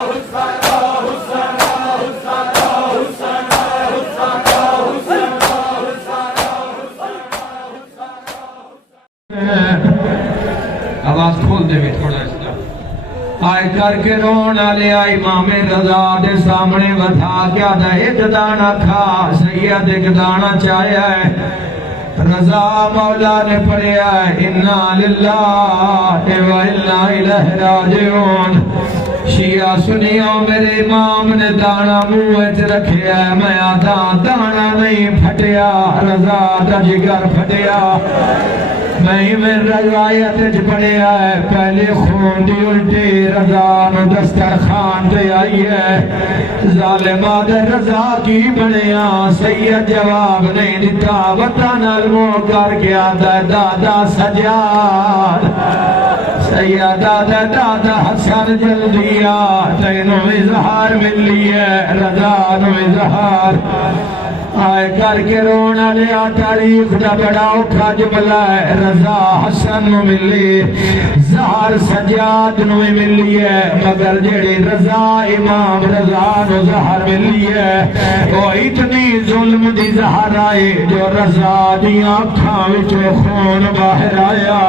آواز کھول دے بھی تھوڑا اس کا آئے کر کے رونا لیا امام رضا دے سامنے وٹھا کیا دا ایک دانا کھا سید ایک دانا چاہیا ہے رضا مولا نے پڑھیا ہے انا للہ و انا الیہ راجعون شیعہ سنیوں میرے امام نے دانا منہ رکھیا ہے میں آدھا دانا نہیں پھٹیا رضا دا جگر پھٹیا میں روایت پڑھیا ہے پہلے خون دی الٹی رضا نو دسترخوان تے آئی ہے ظالمہ دے رضا کی بنیا سید جواب نہیں دیتا وطن المو کر کے آدھا دادا سجاد سیدہ دادا حسن جلدی تینوں اظہار ملی ہے رضا نو اظہار آئے کر کے رونا لیا تاریخ دا بڑا اٹھا جملہ ہے رضا حسن نو ملی زہر سجاد نو ملی ہے مگر جڑی رضا امام رضا نو زہر ملی ہے وہ اتنی ظلم دی زہر آئے جو رضا دی آنکھاں وچو خون باہر آیا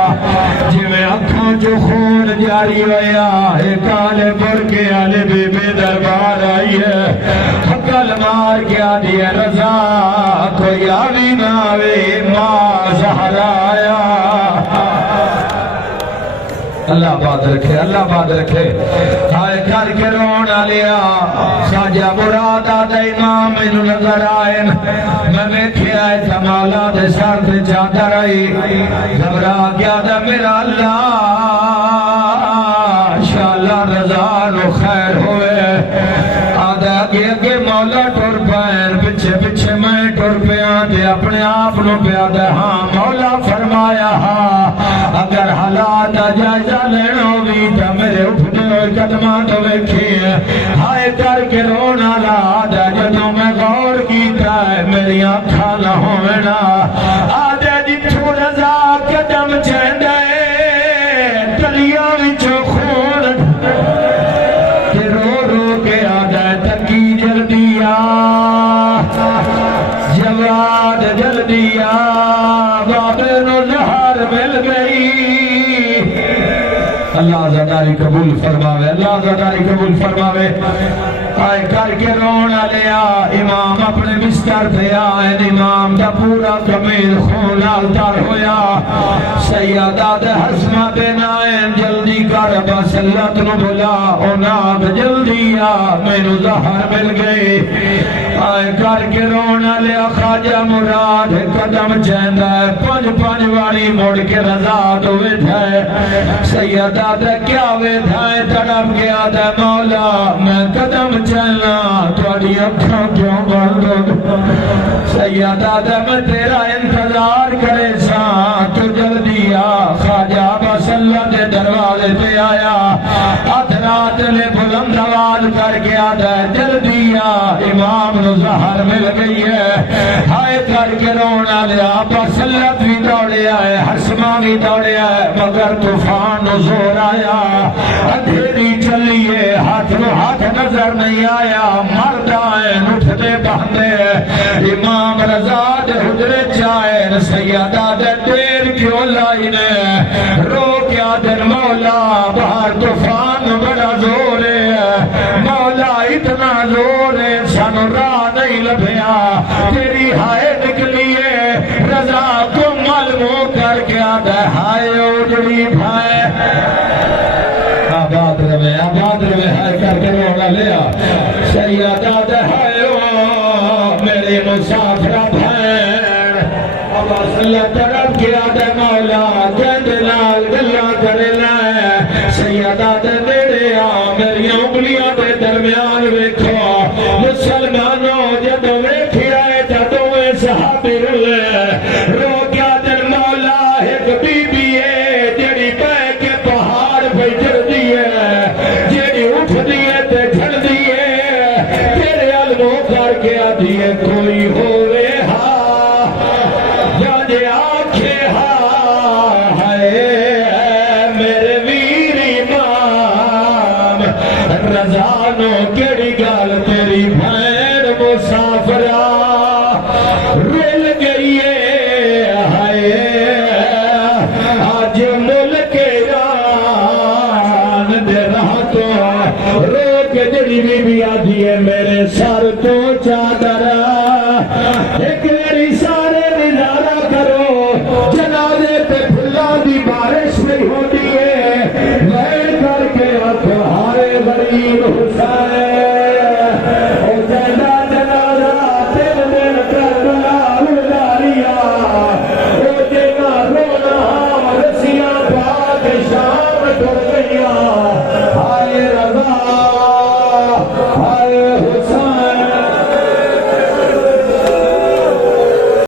جی میں آنکھاں جو خون جاری ہویا ایک آلے بر کے آلے بے بے دربار آئی ہے حقل مار کیا دیا رضا کوئی آوی ناوے ماں زہر آیا اللہ بات رکھے اللہ بات رکھے آئے کر کے رونا لیا خواجہ مراد آدھا امام انہوں نظر آئے میں بیٹھے آئے تھا مولا دے سر دے چادر آئی گھبرا گیا دا میرا اللہ انشاءاللہ رضا نو خیر ہوئے آدھا اگے مولا ٹر پائیں پچھے پچھے میں ٹر پیا دے اپنے آپ نو پیا دے ہاں مولا فرمایا ہاں اگر حالات جائزہ لینو بھی تا میرے اٹھنے ہوئے قدمہ تو ویکھی ہائے کر کے رونا لا دے جدوں میں غور کیتا ہے میری آنکھاں نہ ہونا آدھے جتھو رضا قدم چہندے تلیاں وچوں خون رو رو کے آدھے تکی جلدی جواد جلدی بابے نو زہر مل گئی اللہ زداری قبول فرماوے اللہ زداری قبول فرماوے آئے کر کے رونا لیا امام اپنے بستر پہ آئے امام دا پورا کمیل خون آلتار ہویا سیدہ دے حسمہ بین آئیں جلدی کر بس اللہ تنو بلا اوناد جلدی میں نو زہر مل گئے آئے کر کے رونا لیا خواجہ مراد قدم چہندہ ہے پنج واری موڑ کے رضا تو ویدھا ہے سیدہ دے کیا ویدھا ہے تڑپ گیا دے مولا میں قدم چلنا توڑی اکھاں کیوں بند سیدہ دے میں تیرا انتظار کرے سا تو جلدی خواجہ بس اللہ دے دروازے پہ آیا رات لے بلند آواز کر کے آدھا جلدی امام نو زہر مل گئی ہے ہائے کر کے رونا لیا بس اللہ بھی دوڑے آئے حسمہ بھی دوڑے آئے مگر طوفان زور آیا اندھیری چلیے ہاتھ نو ہاتھ نظر نہیں آیا مرد آئے اٹھتے بہنے امام رضا دے حجرے چائے سیدہ دے دیر کیوں لائی نے رو کیا دن مولا باہر طوفان بڑا زور ہے مولا اتنا زور ہے سانو راہ نہیں لبھیا تیری ہائے نکلیے رضا کو معلوم کر کے آدھا ہائے اوجڑی بھائے آباد روے ہائے کر کے رونا لیا سیدہ دے ہائے میرے مسافرہ بھائن آواز اللہ طرف کیا دے مولا جند نال گلہ کرے لائے سیدہ دے نیڑے میری انگلیاں دے درمیان ویکھو مسلمانوں جدو ویکھی آئے جدو صحابی رلے رو کیا دل مولا ایک بی بی ہے جڑی پہ کے پہاڑ پہ جڑ دیئے جڑی اٹھ دیئے تے جھڑ دیئے تیرے علموں کر کے آدھیے کوئی ہوئے یا جے آنکھے میرے ویر امام رضا جانو کیڑی گال تیری بھین مسافرہ رول گئی ہے ہائے آج ملک ایران دے راہ تو رو کے جڑی بی آدھی ہے میرے سر تو چادر ایک میری سر